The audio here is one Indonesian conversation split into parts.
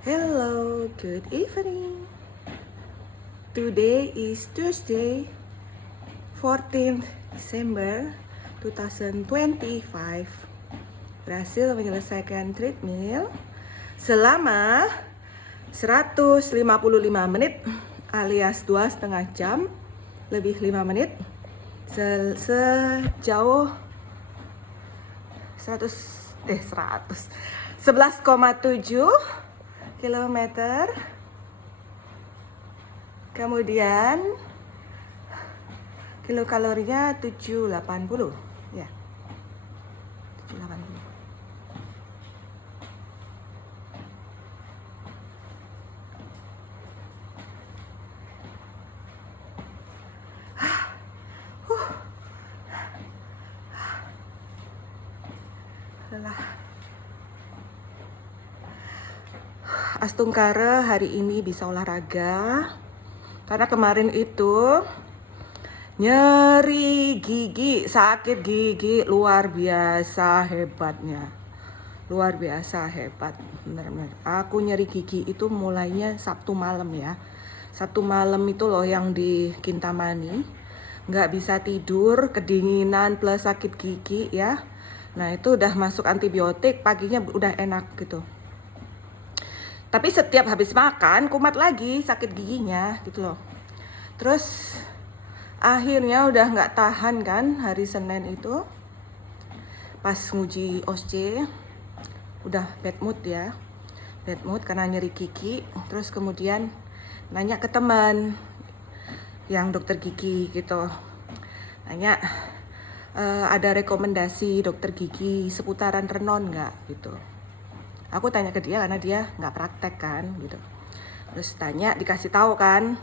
Hello, good evening. Today is Tuesday, 14th December 2025. Berhasil menyelesaikan treadmill selama 155 menit alias 2,5 jam lebih 5 menit sejauh 11,7 kilometer. Kemudian kilokalorinya 780 ya. 780. Lelah. Astungkara hari ini bisa olahraga karena kemarin itu nyeri gigi, sakit gigi luar biasa hebatnya. Luar biasa hebat, benar-benar. Aku nyeri gigi itu mulainya Sabtu malam ya. Sabtu malam itu loh yang di Kintamani. Nggak bisa tidur, kedinginan plus sakit gigi ya. Nah itu udah masuk antibiotik, paginya udah enak gitu. Tapi setiap habis makan kumat lagi sakit giginya gitu loh. Terus akhirnya udah nggak tahan kan hari Senin itu. Pas nguji OSCE udah bad mood ya. Bad mood karena nyeri gigi. Terus kemudian nanya ke teman yang dokter gigi gitu. Nanya ada rekomendasi dokter gigi seputaran Renon nggak gitu. Aku tanya ke dia karena dia nggak praktek kan gitu. Terus tanya, dikasih tahu kan,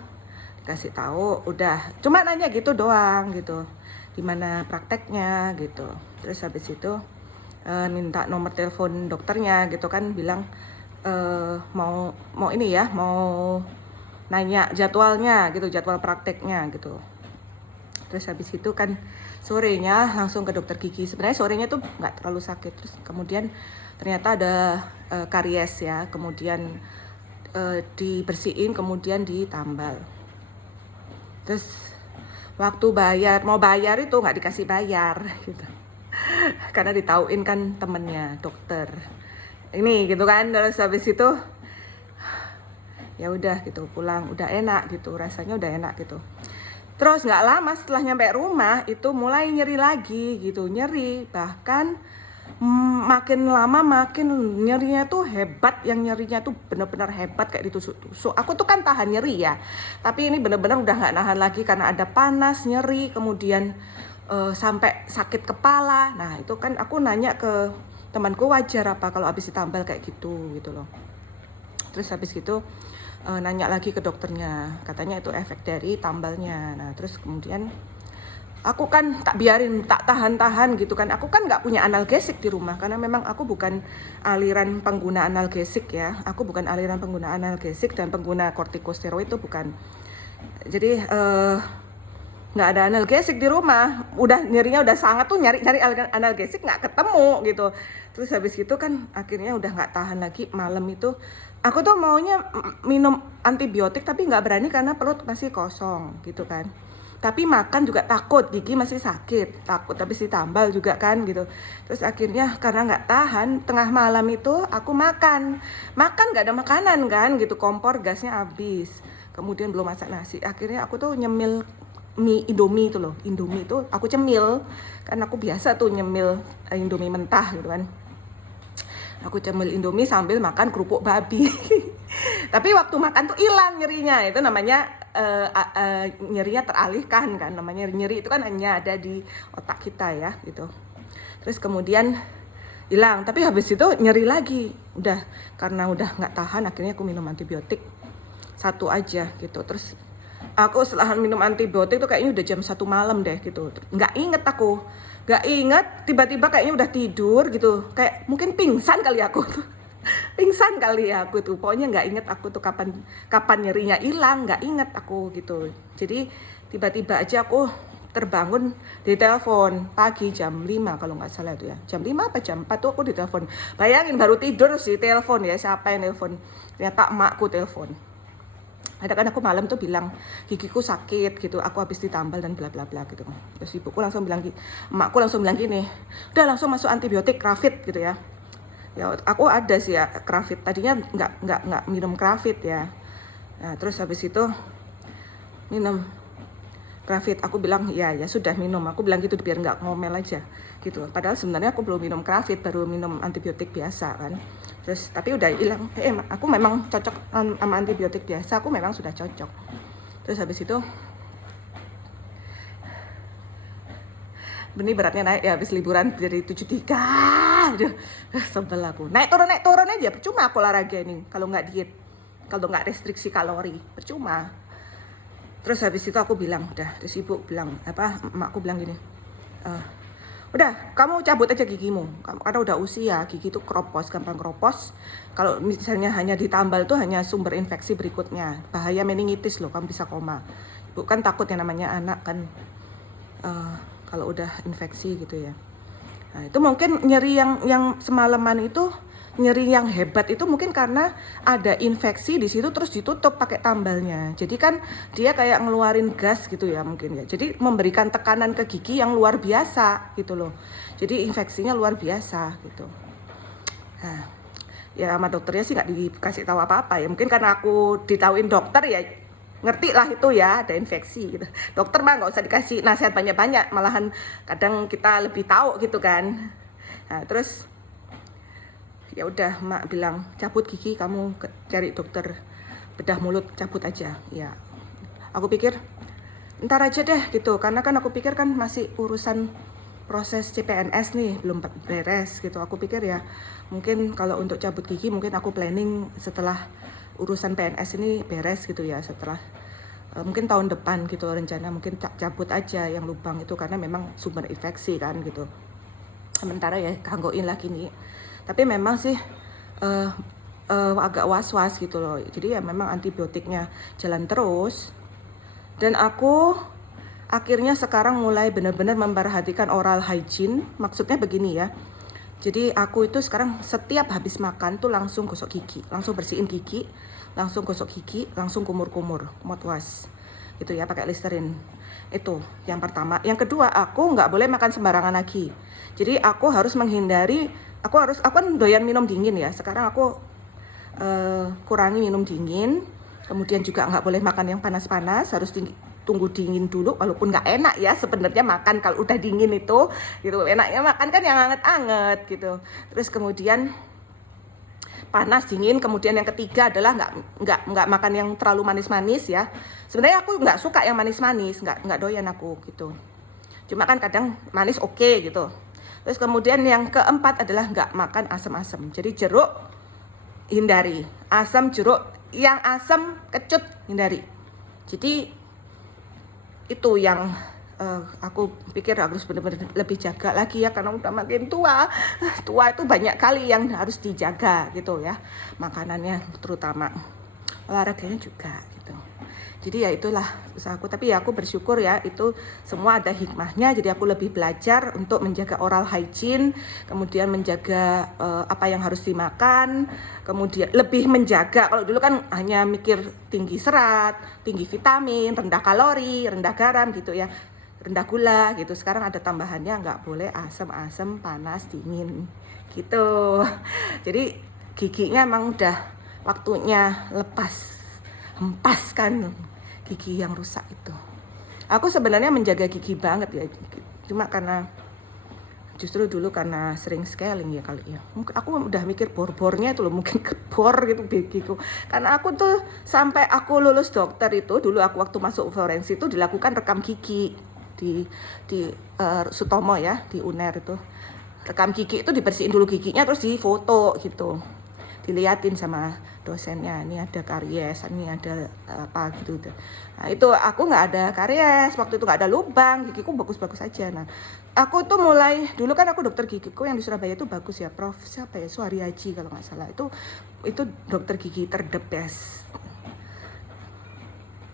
dikasih tahu, udah cuma nanya gitu doang gitu, di mana prakteknya gitu. Terus habis itu minta nomor telepon dokternya gitu kan, bilang mau ini ya, mau nanya jadwalnya gitu, jadwal prakteknya gitu. Terus habis itu kan sorenya langsung ke dokter gigi. Sebenarnya sorenya tuh nggak terlalu sakit. Terus kemudian ternyata ada karies ya. Kemudian dibersihin, kemudian ditambal. Terus waktu mau bayar itu nggak dikasih bayar gitu. Karena ditauin kan temennya dokter. Ini gitu kan. Terus habis itu ya udah gitu pulang, udah enak gitu, rasanya udah enak gitu. Terus nggak lama setelah nyampe rumah itu mulai nyeri lagi gitu, nyeri bahkan makin lama makin nyerinya tuh hebat, yang nyerinya tuh bener-bener hebat kayak ditusuk-tusuk. Aku tuh kan tahan nyeri ya, tapi ini bener-bener udah nggak nahan lagi karena ada panas, nyeri, kemudian sampai sakit kepala. Nah itu kan aku nanya ke temanku, wajar apa kalau habis ditambal kayak gitu loh. Terus habis gitu nanya lagi ke dokternya, katanya itu efek dari tambalnya. Nah terus kemudian aku kan tak biarin, tak tahan-tahan gitu kan. Aku kan nggak punya analgesik di rumah karena memang aku bukan aliran pengguna analgesik ya. Aku bukan aliran pengguna analgesik dan pengguna kortikosteroid itu bukan. Jadi nggak ada analgesik di rumah. Udah nyerinya udah sangat tuh, nyari analgesik nggak ketemu gitu. Terus habis gitu kan akhirnya udah nggak tahan lagi malam itu. Aku tuh maunya minum antibiotik tapi nggak berani karena perut masih kosong gitu kan. Tapi makan juga takut, gigi masih sakit, takut habis ditambal juga kan gitu. Terus akhirnya karena nggak tahan, tengah malam itu aku makan nggak ada makanan kan gitu, kompor gasnya habis. Kemudian belum masak nasi, akhirnya aku tuh nyemil mie Indomie itu loh, Indomie itu aku cemil, kan aku biasa tuh nyemil Indomie mentah gitu kan. Aku cemil Indomie sambil makan kerupuk babi. Tapi waktu makan tuh hilang nyerinya. Itu namanya nyerinya teralihkan kan. Namanya nyeri itu kan hanya ada di otak kita ya gitu. Terus kemudian hilang. Tapi habis itu nyeri lagi. Udah, karena udah nggak tahan akhirnya aku minum antibiotik. Satu aja gitu. Terus aku setelah minum antibiotik tuh kayaknya udah jam 1 malam deh gitu. Nggak inget aku. Nggak inget, tiba-tiba kayaknya udah tidur gitu. Kayak mungkin pingsan kali aku tuh. Pingsan kali ya aku tuh. Pokoknya nggak inget aku tuh kapan nyerinya hilang. Nggak inget aku gitu. Jadi tiba-tiba aja aku terbangun ditelepon pagi jam 5 kalau nggak salah itu ya. Jam 5 apa jam 4 tuh aku ditelepon. Bayangin baru tidur sih telepon ya, siapa yang telepon? Ternyata emakku telepon. Ada kan aku malam tuh bilang gigiku sakit gitu, aku habis ditambal dan bla bla bla gitu. Terus ibuku langsung bilang, emakku langsung bilang gini, udah langsung masuk antibiotik Kravit gitu ya. Ya aku ada sih ya Kravit, tadinya nggak minum Kravit ya. Nah terus habis itu minum Kravit, aku bilang ya sudah minum, aku bilang gitu biar nggak ngomel aja gitu. Padahal sebenarnya aku belum minum Kravit, baru minum antibiotik biasa kan. Terus tapi udah hilang, aku memang cocok sama antibiotik biasa, aku memang sudah cocok. Terus habis itu ini beratnya naik ya habis liburan dari 73. Aduh, sebel aku. Naik turun aja, percuma aku olahraga ini kalau nggak diet, kalau nggak restriksi kalori, percuma. Terus habis itu aku bilang, udah, terus ibu bilang, emakku bilang gini, udah kamu cabut aja gigimu, karena udah usia, gigi itu keropos, gampang keropos. Kalau misalnya hanya ditambal tuh hanya sumber infeksi berikutnya, bahaya meningitis loh, kamu bisa koma. Ibu kan takut ya namanya anak kan, kalau udah infeksi gitu ya. Nah itu mungkin nyeri yang semalaman itu, nyeri yang hebat itu mungkin karena ada infeksi di situ terus ditutup pakai tambalnya. Jadi kan dia kayak ngeluarin gas gitu ya mungkin ya. Jadi memberikan tekanan ke gigi yang luar biasa gitu loh. Jadi infeksinya luar biasa gitu. Nah, ya sama dokternya sih nggak dikasih tahu apa-apa ya. Mungkin karena aku ditauin dokter ya ngerti lah itu ya ada infeksi gitu. Dokter mah nggak usah dikasih nasihat banyak-banyak, malahan kadang kita lebih tahu gitu kan. Nah, terus ya udah mak bilang cabut gigi, kamu cari dokter bedah mulut, cabut aja ya. Aku pikir ntar aja deh gitu, karena kan aku pikir kan masih urusan proses CPNS nih belum beres gitu. Aku pikir ya mungkin kalau untuk cabut gigi mungkin aku planning setelah urusan PNS ini beres gitu ya, setelah mungkin tahun depan gitu rencana, mungkin cabut aja yang lubang itu karena memang sumber infeksi kan gitu. Sementara ya gangguin lagi nih. Tapi memang sih agak was-was gitu loh. Jadi ya memang antibiotiknya jalan terus. Dan aku akhirnya sekarang mulai benar-benar memperhatikan oral hygiene. Maksudnya begini ya. Jadi aku itu sekarang setiap habis makan tuh langsung gosok gigi, langsung bersihin gigi, langsung gosok gigi, langsung kumur-kumur, mouthwash gitu ya, pakai Listerine. Itu yang pertama. Yang kedua, aku nggak boleh makan sembarangan lagi. Jadi aku harus menghindari, aku kan doyan minum dingin ya. Sekarang aku kurangi minum dingin. Kemudian juga nggak boleh makan yang panas-panas, harus tunggu dingin dulu, walaupun nggak enak ya sebenarnya makan kalau udah dingin itu gitu. Enaknya makan kan yang anget-anget gitu. Terus kemudian panas dingin. Kemudian yang ketiga adalah nggak makan yang terlalu manis-manis ya. Sebenarnya aku nggak suka yang manis-manis, nggak doyan aku gitu. Cuma kan kadang manis oke gitu. Terus kemudian yang keempat adalah nggak makan asam-asam. Jadi jeruk hindari, asam jeruk, yang asam kecut hindari. Jadi itu yang aku pikir harus benar-benar lebih jaga lagi ya, karena udah makin tua itu banyak kali yang harus dijaga gitu ya, makanannya terutama, olahraganya juga gitu. Jadi ya itulah usahaku, tapi ya aku bersyukur ya itu semua ada hikmahnya. Jadi aku lebih belajar untuk menjaga oral hygiene, kemudian menjaga apa yang harus dimakan, kemudian lebih menjaga, kalau dulu kan hanya mikir tinggi serat, tinggi vitamin, rendah kalori, rendah garam gitu ya, rendah gula gitu. Sekarang ada tambahannya, nggak boleh asam, panas, dingin gitu. Jadi giginya emang udah waktunya hempaskan gigi yang rusak itu. Aku sebenarnya menjaga gigi banget ya, cuma karena justru dulu karena sering scaling ya kali ya. Aku udah mikir bor-bornya itu loh, mungkin kebor gitu gigiku. Karena aku tuh sampai aku lulus dokter itu, dulu aku waktu masuk forensik itu dilakukan rekam gigi di Sutomo ya, di UNER itu. Rekam gigi itu dibersihin dulu giginya, terus difoto gitu. Diliatin sama dosennya, ini ada karies, ini ada apa gitu. Nah itu aku nggak ada karies, waktu itu nggak ada lubang, gigiku bagus-bagus aja. Nah aku tuh mulai, dulu kan aku dokter gigiku yang di Surabaya itu bagus ya, Prof siapa ya, Suharyaji kalau nggak salah, itu dokter gigi terdebes.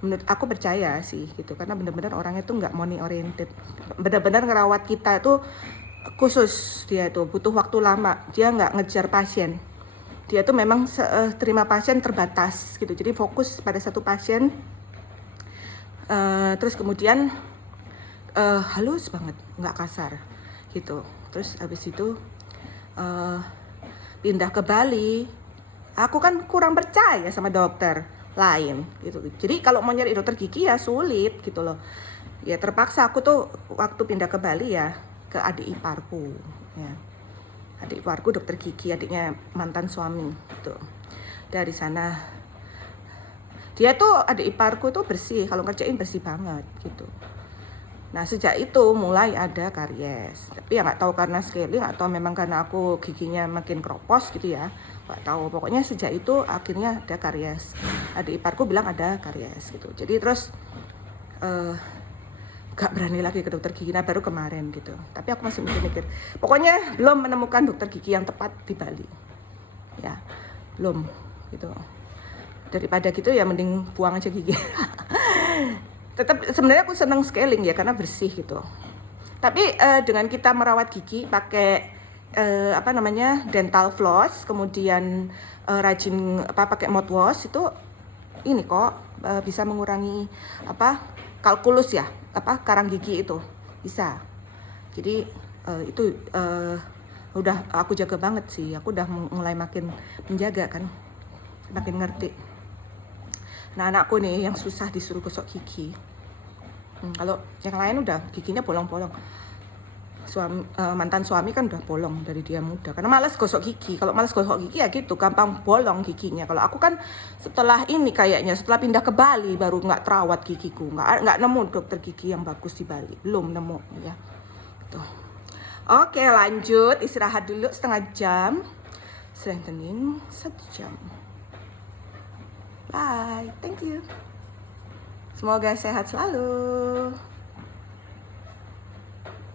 menurut aku percaya sih gitu, karena benar-benar orangnya tuh nggak money oriented, benar-benar ngerawat kita itu khusus. Dia itu butuh waktu lama, dia nggak ngejar pasien, dia tuh memang terima pasien terbatas gitu, jadi fokus pada satu pasien. Terus kemudian halus banget, nggak kasar gitu. Terus habis itu pindah ke Bali, aku kan kurang percaya sama dokter lain gitu. Jadi kalau mau nyari dokter gigi ya sulit gitu loh. Ya terpaksa aku tuh waktu pindah ke Bali ya ke adik iparku ya. Adik iparku dokter gigi, adiknya mantan suami gitu. Dari sana dia tuh, adik iparku tuh bersih, kalau ngerjain bersih banget gitu. Nah sejak itu mulai ada karies, tapi ya nggak tahu karena scaling atau memang karena aku giginya makin kropos gitu ya, nggak tahu. Pokoknya sejak itu akhirnya ada karies. Adik iparku bilang ada karies gitu. Jadi terus gak berani lagi ke dokter gigi. Nah baru kemarin gitu. Tapi aku masih mikir-mikir. Pokoknya belum menemukan dokter gigi yang tepat di Bali. Ya belum gitu. Daripada gitu ya mending buang aja gigi. Tetap sebenarnya aku seneng scaling ya karena bersih gitu. Tapi dengan kita merawat gigi pakai dental floss, kemudian rajin pakai mouthwash, itu ini kok bisa mengurangi kalkulus ya, karang gigi itu bisa. Jadi itu udah aku jaga banget sih. Aku udah mulai makin menjaga kan, makin ngerti. Nah anakku nih yang susah disuruh gosok gigi. Kalau yang lain udah giginya bolong-bolong. Mantan suami kan udah bolong dari dia muda karena malas gosok gigi. Kalau malas gosok gigi ya gitu, gampang bolong giginya. Kalau aku kan setelah ini kayaknya setelah pindah ke Bali baru nggak terawat gigiku, nggak nemu dokter gigi yang bagus di Bali, belum nemu ya. Tuh. Oke lanjut, istirahat dulu setengah jam, strengthening 1 jam. Bye, thank you. Semoga sehat selalu.